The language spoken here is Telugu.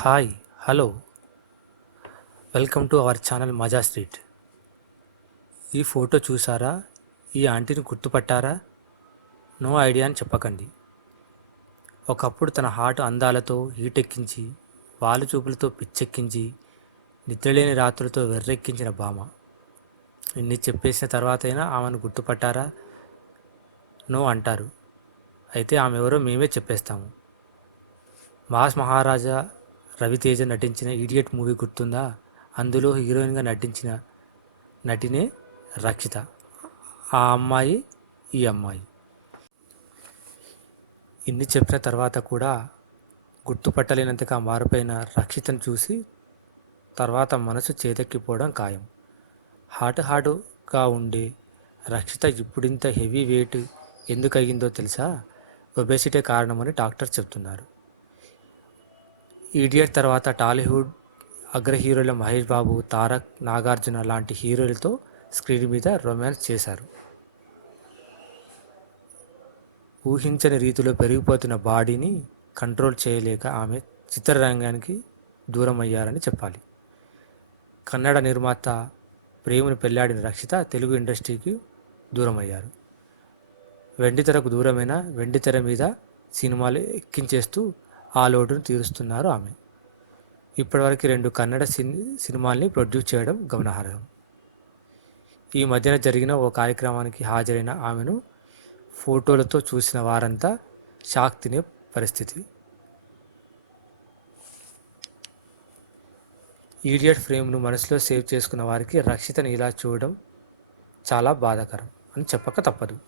Hi, hello, welcome to our channel మజా స్ట్రీట్. ఈ ఫోటో చూసారా? ఈ ఆంటీని గుర్తుపట్టారా? నో ఐడియా అని చెప్పకండి. ఒకప్పుడు తన హార్ట్ అందాలతో హీటెక్కించి, వాలు చూపులతో పిచ్చెక్కించి, నిద్రలేని రాత్రులతో వెర్రెక్కించిన భామ. ఇన్ని చెప్పేసిన తర్వాతైనా ఆమెను గుర్తుపట్టారా? నో అంటారు. అయితే ఆమె ఎవరో మేమే చెప్పేస్తాము. మాస్ మహారాజా రవితేజ నటించిన ఇడియట్ మూవీ గుర్తుందా? అందులో హీరోయిన్గా నటించిన నటినే రక్షిత. ఆ అమ్మాయి ఈ అమ్మాయి. ఇన్ని చెప్పిన తర్వాత కూడా గుర్తుపట్టలేనంతగా మారిపోయిన రక్షితను చూసి తర్వాత మనసు చేతెక్కిపోవడం ఖాయం. హార్డ్గా ఉండే రక్షిత ఇప్పుడింత హెవీ వెయిట్ ఎందుకు అయ్యిందో తెలుసా? ఒబేసిటీ కారణమని డాక్టర్ చెప్తున్నారు. ఈడియట్ తర్వాత టాలీవుడ్ అగ్ర హీరోల మహేష్ బాబు, తారక్, నాగార్జున లాంటి హీరోలతో స్క్రీన్ మీద రొమాన్స్ చేశారు. ఊహించని రీతిలో పెరిగిపోతున్న బాడీని కంట్రోల్ చేయలేక ఆమె చిత్రరంగానికి దూరం అయ్యారని చెప్పాలి. కన్నడ నిర్మాత ప్రేముని పెళ్లాడిన రక్షిత తెలుగు ఇండస్ట్రీకి దూరం అయ్యారు. వెండితెరకు దూరమైన వెండితెర మీద సినిమాలు ఎక్కించేస్తూ ఆ లోటును తీరుస్తున్నారు ఆమె. ఇప్పటివరకు 2 కన్నడ సినిమాల్ని ప్రొడ్యూస్ చేయడం గమనార్హం. ఈ మధ్యన జరిగిన ఓ కార్యక్రమానికి హాజరైన ఆమెను ఫోటోలతో చూసిన వారంతా షాక్ తినే పరిస్థితి. ఈడియట్ ఫ్రేమ్ను మనసులో సేవ్ చేసుకున్న వారికి రక్షితను ఇలా చూడడం చాలా బాధాకరం అని చెప్పక తప్పదు.